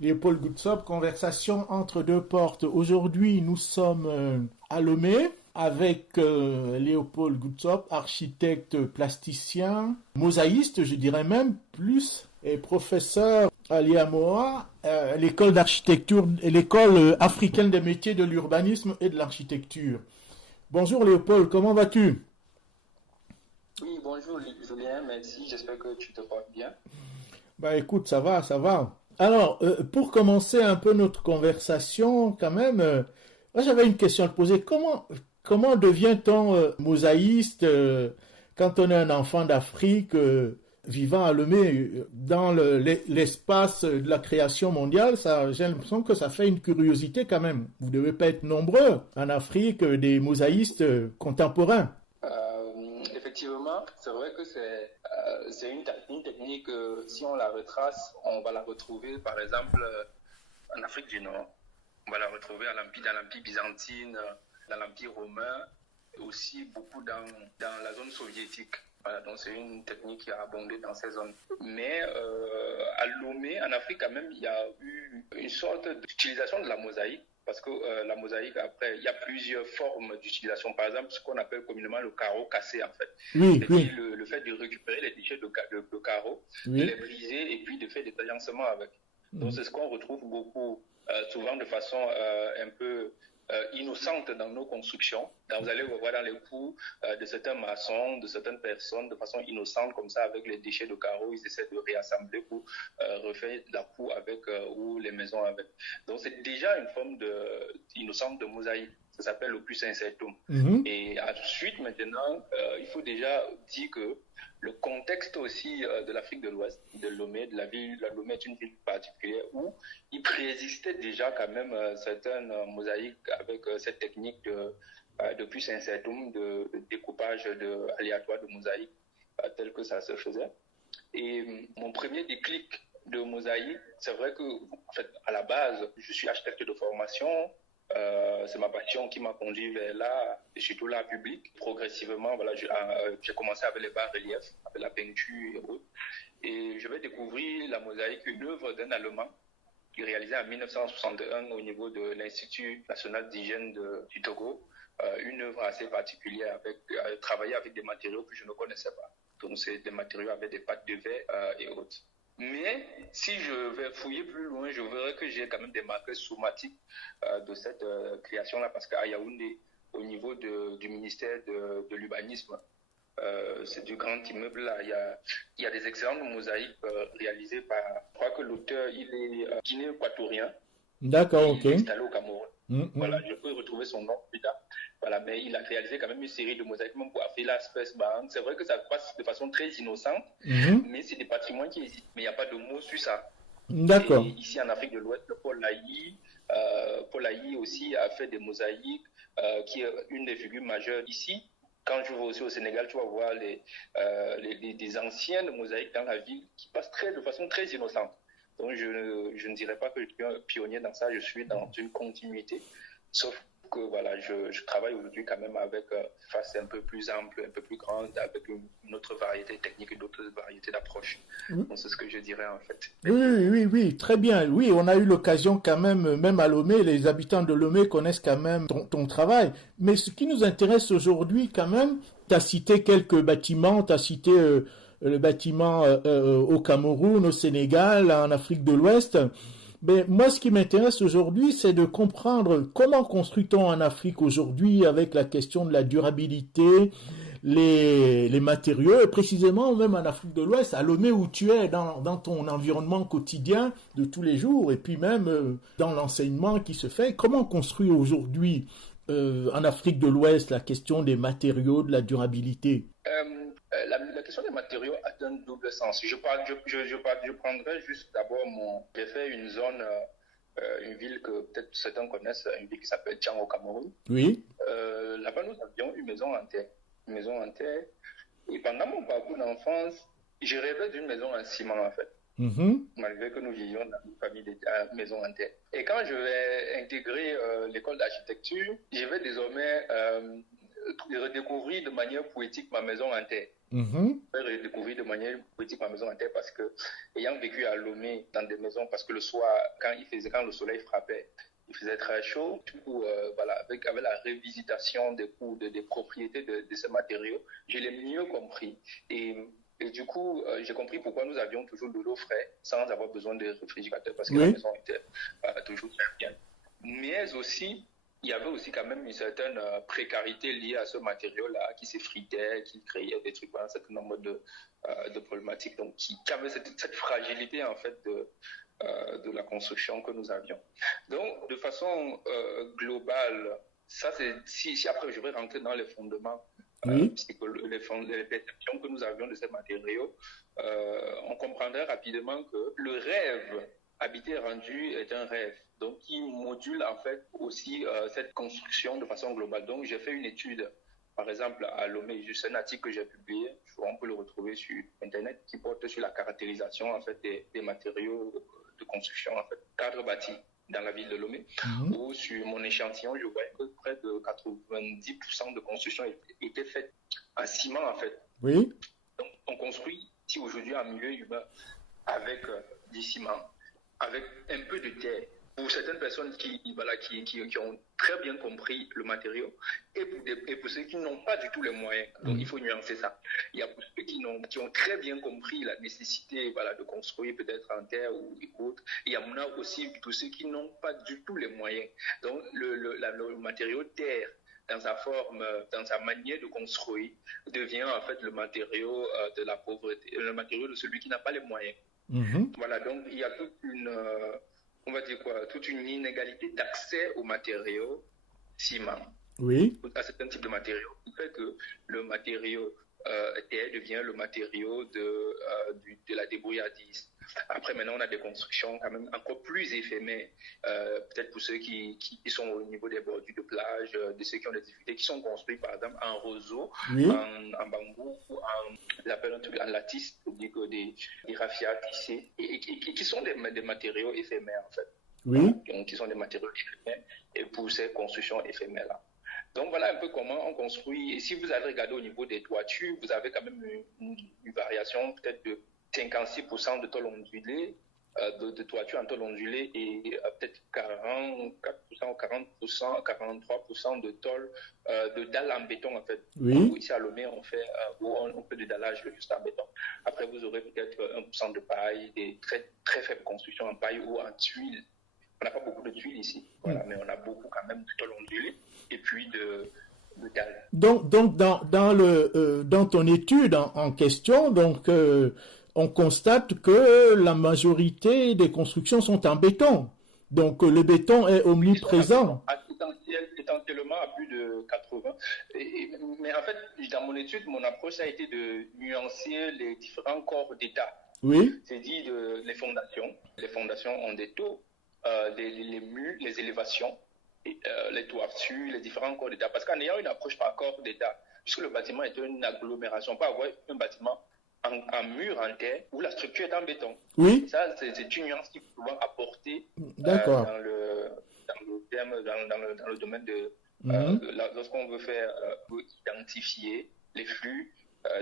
Léopold Goutsop, conversation entre deux portes. Aujourd'hui, nous sommes à Lomé avec Léopold Goutsop, architecte plasticien, mosaïste, je dirais même plus, et professeur à l'IAMOA, l'école d'architecture, l'école africaine des métiers de l'urbanisme et de l'architecture. Bonjour Léopold, comment vas-tu? Oui, bonjour Julien, merci, j'espère que tu te portes bien. Bah écoute, ça va, ça va. Alors, pour commencer un peu notre conversation, quand même, moi j'avais une question à te poser. Comment devient-on mosaïste quand on est un enfant d'Afrique vivant à Lomé dans l'espace de la création mondiale? Ça, j'ai l'impression que ça fait une curiosité quand même. Vous devez pas être nombreux en Afrique des mosaïstes contemporains. Effectivement, c'est vrai que c'est une technique, si on la retrace, on va la retrouver par exemple en Afrique du Nord. On va la retrouver dans l'Empire byzantine, dans l'Empire romain, et aussi beaucoup dans la zone soviétique. Voilà, donc c'est une technique qui a abondé dans ces zones. Mais à Lomé, en Afrique quand même, il y a eu une sorte d'utilisation de la mosaïque. Parce que la mosaïque, après, il y a plusieurs formes d'utilisation. Par exemple, ce qu'on appelle communément le carreau cassé, en fait. Oui, C'est-à-dire oui, le fait de récupérer les déchets de carreau, de les oui. briser et puis de faire des agencements avec. Donc, Mhm. c'est ce qu'on retrouve beaucoup, souvent de façon un peu innocente dans nos constructions. Donc, vous allez voir dans les cours de certains maçons, de certaines personnes, de façon innocente, comme ça, avec les déchets de carreaux, ils essaient de réassembler pour refaire la cour avec ou les maisons avec. Donc, c'est déjà une forme innocente de mosaïque. Ça s'appelle l'opus incertum. Mhm. Et ensuite, maintenant, il faut déjà dire que le contexte aussi de l'Afrique de l'Ouest, de Lomé, de la ville, la Lomé est une ville particulière où il préexistait déjà quand même certaines mosaïques avec cette technique de puce incertum, de découpage aléatoire de mosaïques, tel que ça se faisait. Et mon premier déclic de mosaïque, c'est vrai que, en fait, à la base, je suis architecte de formation. C'est ma passion qui m'a conduit vers l'art, et surtout l'art public. Progressivement, voilà, j'ai commencé avec les bas-reliefs, avec la peinture et autres. Et je vais découvrir la mosaïque, une œuvre d'un Allemand qui réalisait en 1961 au niveau de l'Institut national d'hygiène du Togo. Une œuvre assez particulière, travaillée avec des matériaux que je ne connaissais pas. Donc, c'est des matériaux avec des pâtes de verre et autres. Mais si je vais fouiller plus loin, je verrai que j'ai quand même des marqueurs somatiques de cette création-là, parce qu'à Yaoundé, au niveau du ministère de l'urbanisme, c'est du grand immeuble là. Il y a des excellentes mosaïques réalisées par, je crois que l'auteur, il est guinéen-équatorien et D'accord, ok. il est installé au Cameroun. Voilà, Mhm. je peux retrouver son nom plus tard. Voilà, mais il a réalisé quand même une série de mosaïques, même pour Afela Space Band. C'est vrai que ça passe de façon très innocente, Mhm. mais c'est des patrimoines qui existent. Mais il n'y a pas de mots sur ça. Et D'accord. ici en Afrique de l'Ouest, Paul Laï aussi a fait des mosaïques, qui est une des figures majeures ici. Quand je vais aussi au Sénégal, tu vas voir des anciennes mosaïques dans la ville qui passent de façon très innocente. Donc je ne dirais pas que je suis un pionnier dans ça, je suis dans une continuité. Sauf que voilà, je travaille aujourd'hui quand même avec face un peu plus ample, un peu plus grande, avec une autre variété technique et d'autres variétés d'approches. Donc c'est ce que je dirais en fait. Oui, oui, oui, oui, très bien. Oui, on a eu l'occasion quand même, même à Lomé, les habitants de Lomé connaissent quand même ton travail. Mais ce qui nous intéresse aujourd'hui quand même, tu as cité quelques bâtiments, tu as cité le bâtiment au Cameroun, au Sénégal, en Afrique de l'Ouest. Mais moi, ce qui m'intéresse aujourd'hui, c'est de comprendre comment construit-on en Afrique aujourd'hui avec la question de la durabilité, les matériaux, et précisément même en Afrique de l'Ouest, à Lomé où tu es, dans ton environnement quotidien de tous les jours, et puis même dans l'enseignement qui se fait. Comment construire aujourd'hui en Afrique de l'Ouest la question des matériaux, de la durabilité? La question des matériaux a un double sens. Je prendrai juste d'abord j'ai fait une zone, une ville que peut-être certains connaissent, une ville qui s'appelle Tchang au Cameroun. Oui. Là-bas, nous avions une maison en terre. Une maison en terre. Et pendant mon parcours d'enfance, je rêvais d'une maison en ciment, en fait. Mhm. Malgré que nous vivions dans une famille de maison en terre. Et quand je vais intégrer l'école d'architecture, je vais désormais redécouvrir de manière poétique ma maison en terre. J'ai redécouvert de manière politique ma maison en terre parce que, ayant vécu à Lomé dans des maisons, parce que le soir, quand le soleil frappait, il faisait très chaud. Du coup, voilà, avec la révisitation des coûts, des propriétés de ces matériaux, je l'ai mieux compris. Et du coup, j'ai compris pourquoi nous avions toujours de l'eau fraîche sans avoir besoin de réfrigérateur parce que la maison était toujours très bien. Mais aussi, il y avait aussi quand même une certaine précarité liée à ce matériau-là qui s'effritait, qui créait des trucs, un certain nombre de problématiques, donc qui avait cette fragilité en fait de la construction que nous avions. Donc, de façon globale, ça c'est si après je vais rentrer dans les fondements, les perceptions que nous avions de ces matériaux, on comprendrait rapidement que le rêve habité rendu est un rêve. Donc, qui module en fait aussi cette construction de façon globale. Donc, j'ai fait une étude, par exemple, à Lomé, juste un article que j'ai publié, on peut le retrouver sur Internet, qui porte sur la caractérisation en fait des matériaux de construction, en fait, cadre bâti dans la ville de Lomé, où sur mon échantillon, je voyais que près de 90% de construction était faite en ciment, en fait. Oui. Donc, on construit ici aujourd'hui en milieu urbain avec du ciment, avec un peu de terre. Pour certaines personnes qui ont très bien compris le matériau et pour ceux qui n'ont pas du tout les moyens. Donc, il faut nuancer ça. Il y a pour ceux qui ont très bien compris la nécessité de construire peut-être en terre ou autre. Il y en a aussi pour ceux qui n'ont pas du tout les moyens. Donc, le matériau terre, dans sa forme, dans sa manière de construire, devient en fait le matériau de la pauvreté, le matériau de celui qui n'a pas les moyens. Voilà, donc il y a toute une inégalité d'accès aux matériaux ciment. Oui. À certains types de matériaux, qui fait que le matériau terre devient le matériau de la débrouillardise. Après, maintenant, on a des constructions quand même encore plus éphémères, peut-être pour ceux qui sont au niveau des bordures de plage, de ceux qui ont des difficultés, qui sont construits par exemple en roseau, en bambou, en lattice, des raffias tissés, et qui sont des matériaux éphémères en fait. Oui. Donc, qui sont des matériaux éphémères, et pour ces constructions éphémères-là. Donc voilà un peu comment on construit. Et si vous avez regardé au niveau des toitures, vous avez quand même une variation peut-être de 56% de tôle ondulée, de toiture en tôle ondulée et peut-être 44% ou 40%, 43% de tôle de dalle en béton en fait. Oui. Donc, ici à Lomé, on fait de dallage juste en béton. Après, vous aurez peut-être 1% de paille, des très, très faibles constructions en paille ou en tuiles. On n'a pas beaucoup de tuiles ici, voilà, mais on a beaucoup quand même de tôle ondulée et puis de dalle. Donc dans ton étude en question, on constate que la majorité des constructions sont en béton. Donc le béton est omniprésent. Essentiellement à plus de 80. Mais en fait, dans mon étude, mon approche a été de nuancer les différents corps d'État. Oui. C'est-à-dire les fondations. Les fondations ont des taux, les murs, les élévations, les toitures, les différents corps d'État. Parce qu'en ayant une approche par corps d'État, puisque le bâtiment est une agglomération, pas avoir un bâtiment en mur en terre où la structure est en béton. Oui. Ça, c'est une nuance qu'il faut pouvoir apporter D'accord. dans le domaine de lorsqu'on veut identifier les flux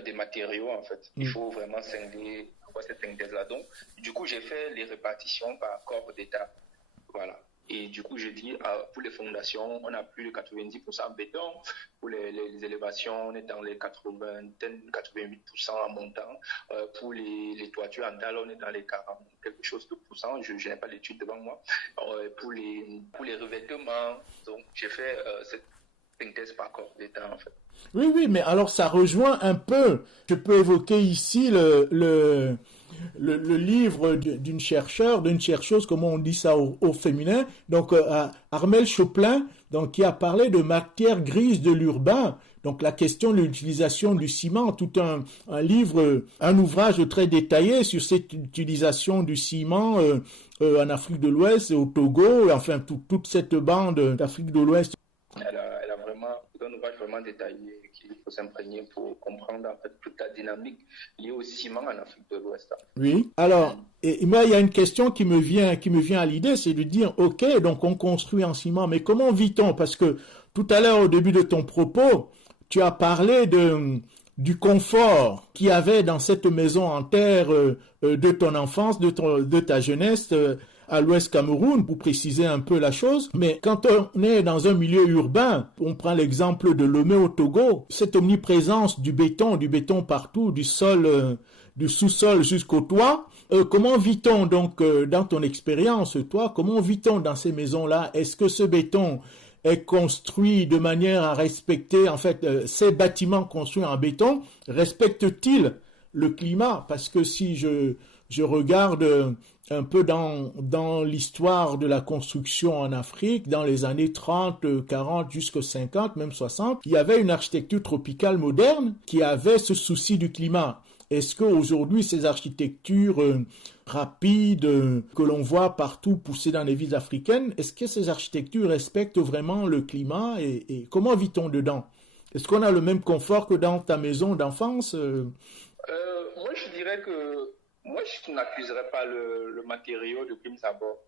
des matériaux en fait. Il faut vraiment scinder, avoir cette synthèse-là. Donc, du coup, j'ai fait les répartitions par corps d'État. Voilà. Et du coup, je dis, pour les fondations, on a plus de 90% en béton. Pour les élévations, on est dans les 88% en montant. Pour les toitures en dalle, on est dans les 40, quelque chose de pourcent. Je n'ai pas l'étude devant moi. Pour les revêtements, donc j'ai fait cette synthèse par corps d'État, en fait. Oui, mais alors ça rejoint un peu. Je peux évoquer ici le livre d'une chercheuse, comment on dit ça au féminin, donc Armelle Choplin, donc qui a parlé de matière grise de l'urbain, donc la question de l'utilisation du ciment, tout un livre, un ouvrage très détaillé sur cette utilisation du ciment en Afrique de l'Ouest et au Togo, enfin toute cette bande d'Afrique de l'Ouest. Elle a vraiment un ouvrage vraiment détaillé qu'il faut s'imprégner pour comprendre en fait toute la dynamique liée au ciment en Afrique de l'Ouest. Oui. Alors, et moi, il y a une question qui me vient à l'idée, c'est de dire, ok, donc on construit en ciment, mais comment vit-on? Parce que tout à l'heure, au début de ton propos, tu as parlé du confort qu'il y avait dans cette maison en terre de ton enfance, de ta jeunesse à l'Ouest Cameroun, pour préciser un peu la chose. Mais quand on est dans un milieu urbain, on prend l'exemple de Lomé au Togo, cette omniprésence du béton partout, du sol, du sous-sol jusqu'au toit. Comment vit-on donc dans ton expérience, toi, comment vit-on dans ces maisons-là? Est-ce que ce béton est construit de manière à respecter, en fait, ces bâtiments construits en béton, respectent-ils le climat? Parce que si je regarde un peu dans l'histoire de la construction en Afrique, dans les années 30, 40, jusqu'à 50, même 60, il y avait une architecture tropicale moderne qui avait ce souci du climat. Est-ce qu'aujourd'hui, ces architectures rapides que l'on voit partout pousser dans les villes africaines, est-ce que ces architectures respectent vraiment le climat et comment vit-on dedans? Est-ce qu'on a le même confort que dans ta maison d'enfance? Moi, je dirais que moi, je n'accuserais pas le matériau de prime abord.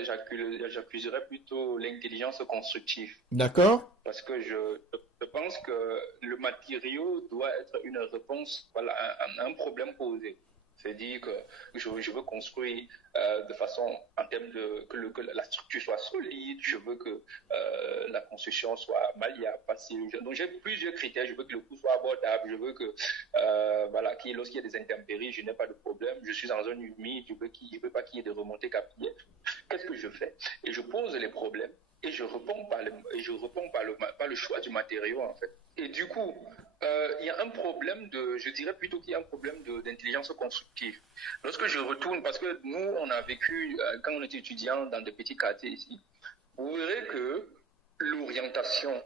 J'accuserais plutôt l'intelligence constructive. D'accord. Parce que je pense que le matériau doit être une réponse, voilà, à un problème posé. C'est-à-dire que je veux construire de façon, en termes que la structure soit solide, je veux que la construction soit malléable, facile. Donc j'ai plusieurs critères, je veux que le coût soit abordable, je veux que voilà, lorsqu'il y a des intempéries, je n'ai pas de problème, je suis dans un humide, je veux pas qu'il y ait des remontées capillaires. Qu'est-ce que je fais? Et je pose les problèmes. Et je réponds par le choix du matériau, en fait. Et du coup, il y a un problème je dirais plutôt qu'il y a un problème d'intelligence constructive. Lorsque je retourne, parce que nous, on a vécu, quand on était étudiant dans des petits quartiers ici, vous verrez que l'orientation,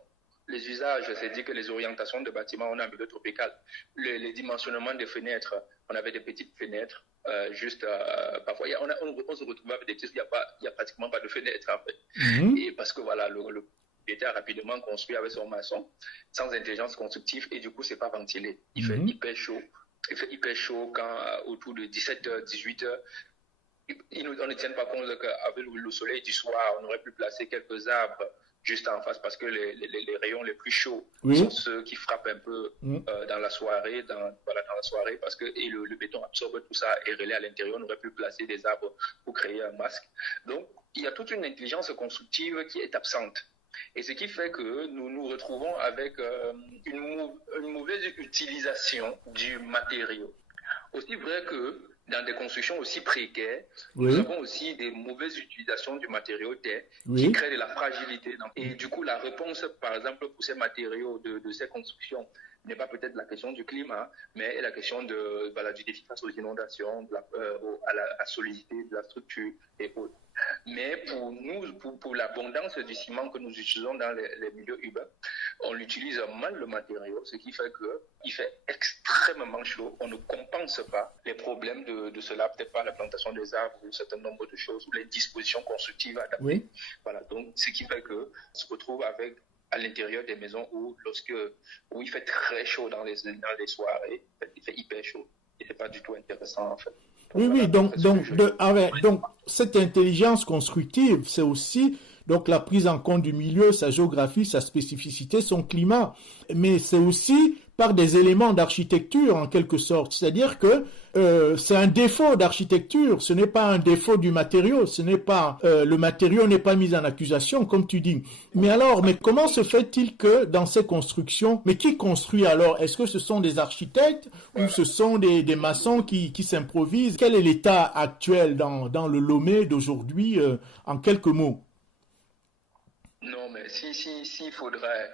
les usages, c'est-à-dire que les orientations de bâtiments, on a un milieu tropical, les dimensionnements des fenêtres, on avait des petites fenêtres, parfois on se retrouvait avec des petits, il y a pratiquement pas de fenêtres en fait. Et parce que voilà, le était rapidement construit avec son maçon, sans intelligence constructive, et du coup c'est pas ventilé. Il fait hyper chaud. Il fait hyper chaud quand autour de 17h, 18h, on ne tient pas compte qu'avec le soleil du soir, on aurait pu placer quelques arbres juste en face parce que les rayons les plus chauds sont ceux qui frappent un peu dans la soirée, dans la soirée, parce que le béton absorbe tout ça et relaie à l'intérieur. On aurait pu placer des arbres pour créer un masque. Donc, il y a toute une intelligence constructive qui est absente. Et ce qui fait que nous nous retrouvons avec une mauvaise utilisation du matériau. Aussi vrai que dans des constructions aussi précaires, nous avons aussi des mauvaises utilisations du matériau terre qui créent de la fragilité. Et du coup, la réponse, par exemple, pour ces matériaux de ces constructions n'est pas peut-être la question du climat, mais la question du défi face aux inondations, à la solidité de la structure et autres. Mais pour nous, pour l'abondance du ciment que nous utilisons dans les milieux urbains, on utilise mal le matériau, ce qui fait qu'il fait extrêmement chaud. On ne compense pas les problèmes de cela, peut-être par la plantation des arbres ou un certain nombre de choses, ou les dispositions constructives adaptées. Voilà, donc ce qui fait qu'on se retrouve à l'intérieur des maisons où il fait très chaud dans les soirées, il fait hyper chaud. Et c'est pas du tout intéressant en fait. Donc cette intelligence constructive, c'est aussi donc la prise en compte du milieu, sa géographie, sa spécificité, son climat. Mais c'est aussi par des éléments d'architecture en quelque sorte. C'est-à-dire que c'est un défaut d'architecture, ce n'est pas un défaut du matériau, le matériau n'est pas mis en accusation comme tu dis. Mais comment se fait-il que dans ces constructions, mais qui construit alors? Est-ce que ce sont des architectes ou ce sont des maçons qui s'improvisent? Quel est l'état actuel dans le Lomé d'aujourd'hui en quelques mots? Non, mais s'il faudrait,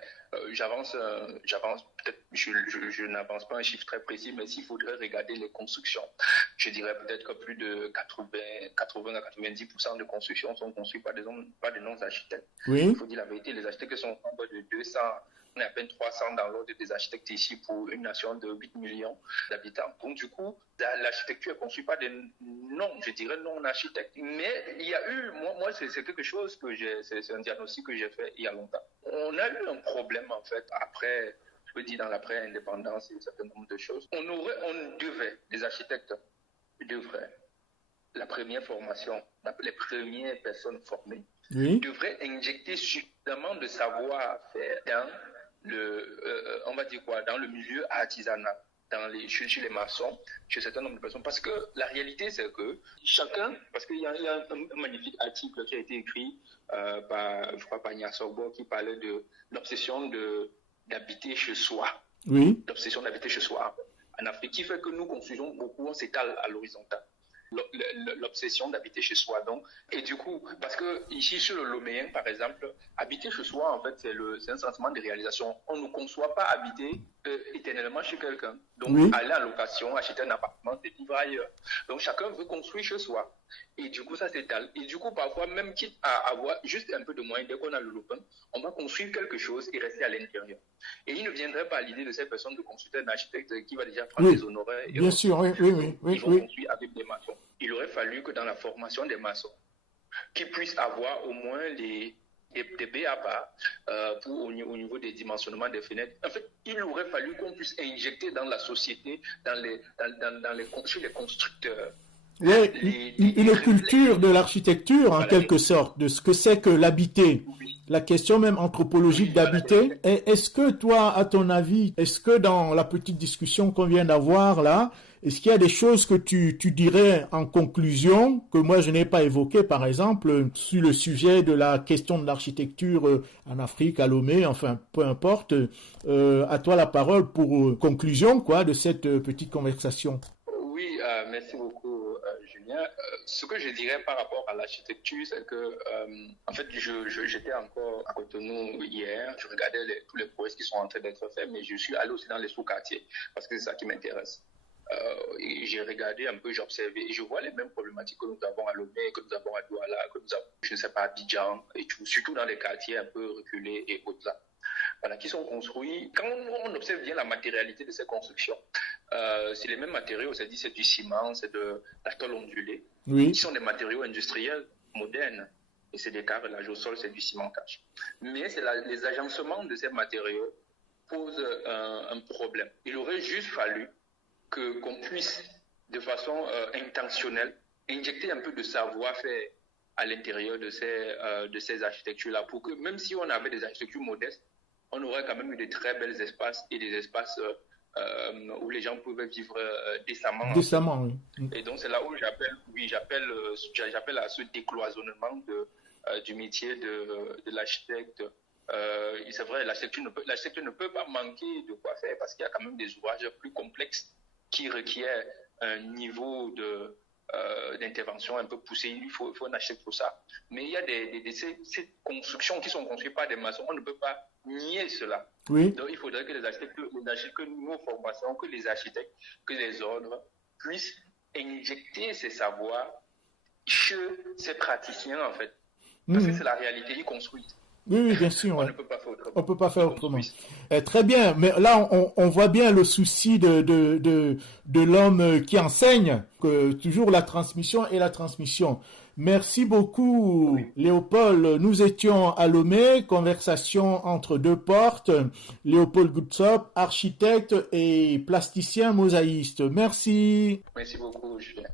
j'avance, peut-être, je n'avance pas un chiffre très précis, mais s'il faudrait regarder les constructions, je dirais peut-être que plus de 80 à 90% de constructions sont construites par des non-architectes. Il faut dire la vérité, les architectes sont en nombre de 200, on est à peine 300 dans l'ordre des architectes ici pour une nation de 8 millions d'habitants. Donc du coup, l'architecture est construite par des non-architectes. Mais il y a eu, moi c'est quelque chose c'est un diagnostic que j'ai fait il y a longtemps. On a eu un problème en fait après, je peux dire dans l'après-indépendance et un certain nombre de choses. Les architectes devraient, la première formation, les premières personnes formées, devraient injecter suffisamment de savoir-faire dans on va dire quoi, dans le milieu artisanal, chez les maçons, chez un certain nombre de personnes. Parce que la réalité, c'est que chacun, parce qu'il y a un magnifique article qui a été écrit je crois, par Nia Sorbo, qui parlait de l'obsession d'habiter chez soi. Oui. L'obsession d'habiter chez soi en Afrique, qui fait que nous construisons beaucoup, on s'étale à l'horizontale. L'obsession d'habiter chez soi, donc. Et du coup, parce que ici, sur le Loméen, par exemple, habiter chez soi, en fait, c'est un sentiment de réalisation. On ne conçoit pas habiter éternellement chez quelqu'un. Donc, oui. Aller en location, acheter un appartement, c'est vivre ailleurs. Donc, chacun veut construire chez soi. Et du coup, ça s'étale. Et du coup, parfois, même quitte à avoir juste un peu de moyens, dès qu'on a le lopin, on va construire quelque chose et rester à l'intérieur. Et il ne viendrait pas à l'idée de cette personne de consulter un architecte qui va déjà prendre des honoraires. Et bien sûr, oui. Ils vont construire avec des maçons. Il aurait fallu que dans la formation des maçons, qu'ils puissent avoir au moins des BABA au niveau des dimensionnements des fenêtres. En fait, il aurait fallu qu'on puisse injecter dans la société, chez les constructeurs. Oui, une culture de l'architecture, en quelque sorte, de ce que c'est que l'habiter. La question même anthropologique d'habiter. Est-ce que toi, à ton avis, est-ce que dans la petite discussion qu'on vient d'avoir là, est-ce qu'il y a des choses que tu dirais en conclusion, que moi je n'ai pas évoquées, par exemple, sur le sujet de la question de l'architecture en Afrique, à Lomé, enfin, peu importe. À toi la parole pour conclusion, quoi, de cette petite conversation. Oui, merci beaucoup, Julien. Ce que je dirais par rapport à l'architecture, c'est que, en fait, j'étais encore à Cotonou hier, je regardais tous les projets qui sont en train d'être faits, mais je suis allé aussi dans les sous-quartiers, parce que c'est ça qui m'intéresse. J'ai regardé un peu, j'ai observé, et je vois les mêmes problématiques que nous avons à Lomé, que nous avons à Douala, que nous avons, je ne sais pas, à Abidjan, et tout, surtout dans les quartiers un peu reculés et au-delà. Voilà, qui sont construits. Quand on observe bien la matérialité de ces constructions, c'est les mêmes matériaux, c'est du ciment, c'est de la tôle ondulée, qui sont des matériaux industriels modernes. Et c'est des carrelages au sol, c'est du cimentage. Mais les agencements de ces matériaux posent un problème. Il aurait juste fallu qu'on puisse, de façon intentionnelle, injecter un peu de savoir-faire à l'intérieur de ces architectures-là, pour que même si on avait des architectures modestes, on aurait quand même eu de très belles espaces et des espaces où les gens pouvaient vivre décemment. Décemment, oui. Et donc c'est là où j'appelle à ce décloisonnement du métier de l'architecte. C'est vrai, l'architecture ne peut pas manquer de quoi faire, parce qu'il y a quand même des ouvrages plus complexes qui requièrent un niveau d'intervention un peu poussé. Il faut un architecte pour ça. Mais il y a ces constructions qui sont construites par des maçons. On ne peut pas nier cela. Oui. Donc il faudrait que les architectes, que nos formations, que les architectes, que les ordres puissent injecter ces savoirs chez ces praticiens, en fait. Parce que c'est la réalité, ils construisent. Oui, bien sûr. On ne peut pas faire autrement. On peut pas faire autrement. Très bien, mais là on voit bien le souci de l'homme qui enseigne, que toujours la transmission et la transmission. Merci beaucoup, oui. Léopold. Nous étions à Lomé, conversation entre deux portes. Léopold Gutzop, architecte et plasticien mosaïste. Merci. Merci beaucoup, Julien.